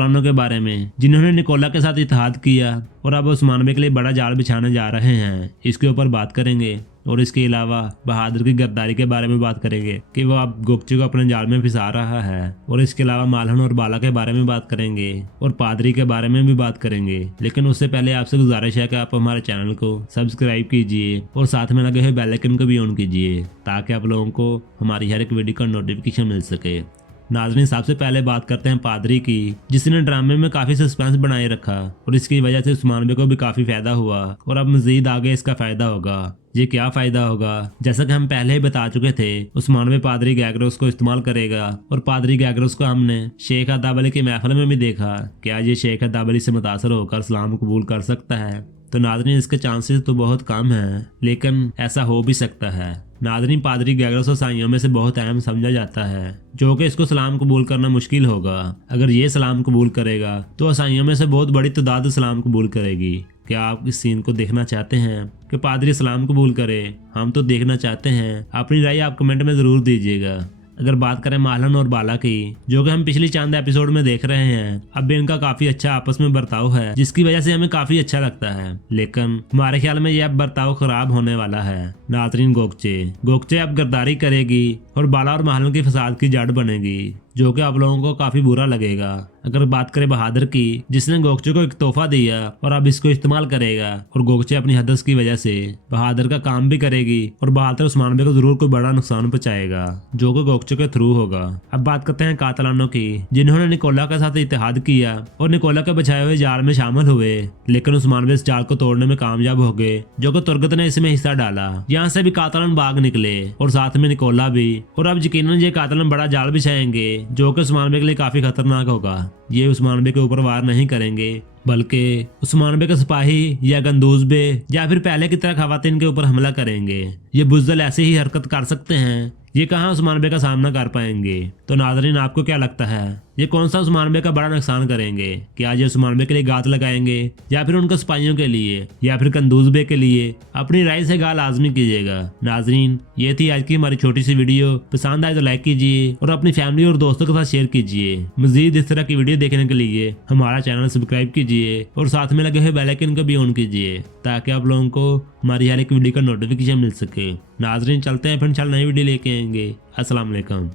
कातलानों के बारे में जिन्होंने निकोला के साथ इत्तेहाद किया और अब उस्मान बे के लिए बड़ा जाल बिछाने जा रहे हैं, इसके ऊपर बात करेंगे। और इसके अलावा बहादुर की गद्दारी के बारे में बात करेंगे कि वो अब गोकचे को अपने जाल में फंसा रहा है। और इसके अलावा मालहन और बाला के बारे में बात करेंगे और पादरी के बारे में भी बात करेंगे। लेकिन उससे पहले आपसे गुजारिश है कि आप हमारे चैनल को सब्सक्राइब कीजिए और साथ में लगे हुए बेल आइकन को भी ऑन कीजिए ताकि आप लोगों को हमारी हर एक वीडियो का नोटिफिकेशन मिल सके। नाज़रीन, सबसे पहले बात करते हैं पादरी की, जिसने ड्रामे में काफी सस्पेंस बनाए रखा और इसकी वजह से उस्मान बे को भी काफी फायदा हुआ और अब मजीद आगे इसका फायदा होगा। ये क्या फायदा होगा? जैसा कि हम पहले ही बता चुके थे, उस्मान बे पादरी गैगरोस को इस्तेमाल करेगा और पादरी गैगरोस को हमने शेख अदाब अली की महफिल में भी देखा। क्या ये शेख अदाब अली से मुतासर होकर इस्लाम कबूल कर सकता है? तो नाज़रीन, इसके चांसेस तो बहुत कम हैं, लेकिन ऐसा हो भी सकता है। नाज़रीन, पादरी गैगरोस ईसाइयों में से बहुत अहम समझा जाता है, जो कि इसको सलाम कबूल करना मुश्किल होगा। अगर ये सलाम कबूल करेगा तो ईसाइयों में से बहुत बड़ी तादाद सलाम कबूल करेगी। क्या आप इस सीन को देखना चाहते हैं कि पादरी सलाम कबूल करे? हम तो देखना चाहते हैं। अपनी राय आप कमेंट में जरूर दीजिएगा। अगर बात करें मालहन और बाला की, जो कि हम पिछली चंद एपिसोड में देख रहे हैं, अब भी इनका काफी अच्छा आपस में बर्ताव है, जिसकी वजह से हमें काफी अच्छा लगता है। लेकिन हमारे ख्याल में यह अब बर्ताव खराब होने वाला है। नाज़रीन, गोकचे अब गद्दारी करेगी और बाला और मालहन की फसाद की जड़ बनेगी, जो कि आप लोगों को काफी बुरा लगेगा। अगर बात करें बहादुर की, जिसने गोकचे को एक तोहफा दिया और अब इसको इस्तेमाल करेगा और गोकचे अपनी हदस की वजह से बहादुर का काम भी करेगी और बहादुर उस्मान बे को जरूर कोई बड़ा नुकसान पहुंचाएगा, जो कि गोकचे के थ्रू होगा। अब बात करते हैं कातलानों की, जिन्होंने निकोला के साथ इत्तेहाद किया और निकोला के बचाए हुए जाल में शामिल हुए, लेकिन उस्मान बे इस जाल को तोड़ने में कामयाब हो गए, जो कि तुर्गत ने इसमें हिस्सा डाला। यहाँ से भी कातलान भाग निकले और साथ में निकोला भी। और अब यकीनन ये कातलान बड़ा जाल बिछाएंगे, जो कि उस्मान बे के लिए काफी खतरनाक होगा। ये उस्मान बे के ऊपर वार नहीं करेंगे, बल्कि उस्मान बे के सिपाही या गंदूज बे या फिर पहले की तरह खवातीन के ऊपर हमला करेंगे। ये बुज़दिल ऐसे ही हरकत कर सकते हैं, ये कहाँ उस्मान बे का सामना कर पाएंगे। तो नाज़रीन, आपको क्या लगता है, ये कौन सा उस्मान बे का बड़ा नुकसान करेंगे? क्या ये उस्मान बे के लिए गात लगाएंगे या फिर उनके सिपाहियों के लिए या फिर कंदूज बे के लिए? अपनी राय से गाल लाजमी कीजिएगा। नाज़रीन, ये थी आज की हमारी छोटी सी वीडियो। पसंद आए तो लाइक कीजिए और अपनी फैमिली और दोस्तों के साथ शेयर कीजिए। मजीद इस तरह की वीडियो देखने के लिए हमारा चैनल सब्सक्राइब कीजिए और साथ में लगे हुए बेल आइकन को भी ऑन कीजिए ताकि आप लोगों को हमारी हर एक वीडियो का नोटिफिकेशन मिल सके। नाज़रीन, चलते हैं, फिर इंशाल्लाह नई वीडियो लेके आएंगे। अस्सलाम वालेकुम।